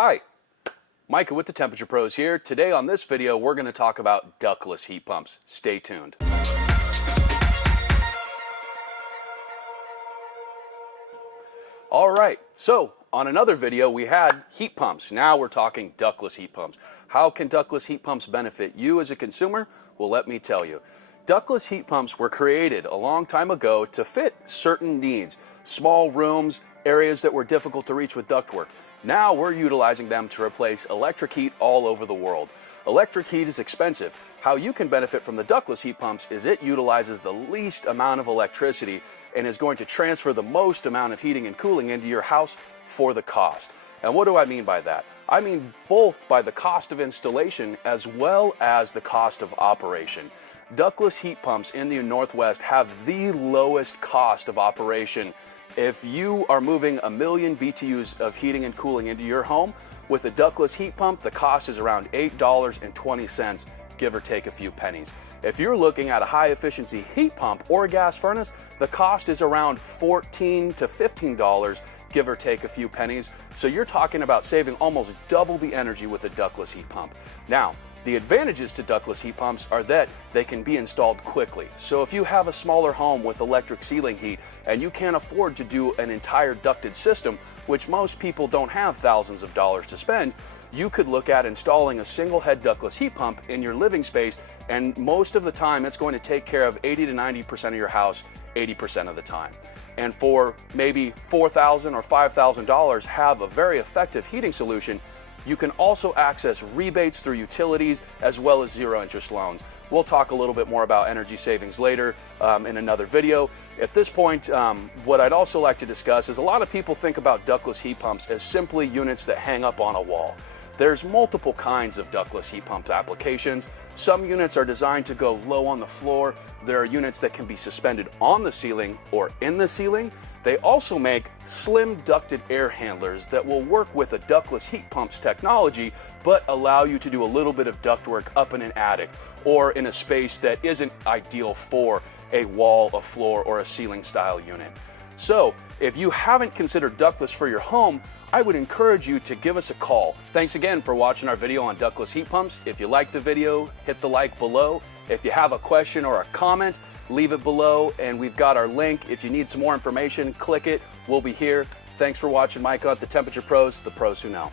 Hi, Micah with the Temperature Pros here. Today on this video, we're going to talk about ductless heat pumps. Stay tuned. All right, so on another video, we had heat pumps. Now we're talking ductless heat pumps. How can ductless heat pumps benefit you as a consumer? Well, let me tell you. Ductless heat pumps were created a long time ago to fit certain needs. Small rooms, areas that were difficult to reach with ductwork. Now we're utilizing them to replace electric heat all over the world. Electric heat is expensive. How you can benefit from the ductless heat pumps is it utilizes the least amount of electricity and is going to transfer the most amount of heating and cooling into your house for the cost. And what do I mean by that? I mean both by the cost of installation as well as the cost of operation. Ductless heat pumps in the Northwest have the lowest cost of operation. If you are moving 1 million BTUs of heating and cooling into your home, with a ductless heat pump, the cost is around $8.20, give or take a few pennies. If you're looking at a high efficiency heat pump or gas furnace, the cost is around $14 to $15, give or take a few pennies. So you're talking about saving almost double the energy with a ductless heat pump. Now, the advantages to ductless heat pumps are that they can be installed quickly. So if you have a smaller home with electric ceiling heat and you can't afford to do an entire ducted system, which most people don't have thousands of dollars to spend, you could look at installing a single head ductless heat pump in your living space, and most of the time it's going to take care of 80 to 90% of your house 80% of the time. And for maybe $4,000 or $5,000, have a very effective heating solution. You can also access rebates through utilities as well as zero interest loans. We'll talk a little bit more about energy savings later in another video. At this point, what I'd also like to discuss is a lot of people think about ductless heat pumps as simply units that hang up on a wall. There's multiple kinds of ductless heat pump applications. Some units are designed to go low on the floor. There are units that can be suspended on the ceiling or in the ceiling. They also make slim ducted air handlers that will work with a ductless heat pump's technology, but allow you to do a little bit of ductwork up in an attic or in a space that isn't ideal for a wall, a floor, or a ceiling style unit. So if you haven't considered ductless for your home, I would encourage you to give us a call. Thanks again for watching our video on ductless heat pumps. If you liked the video, hit the like below. If you have a question or a comment, leave it below, and we've got our link. If you need some more information, click it. We'll be here. Thanks for watching Micah at the Temperature Pros, the pros who know.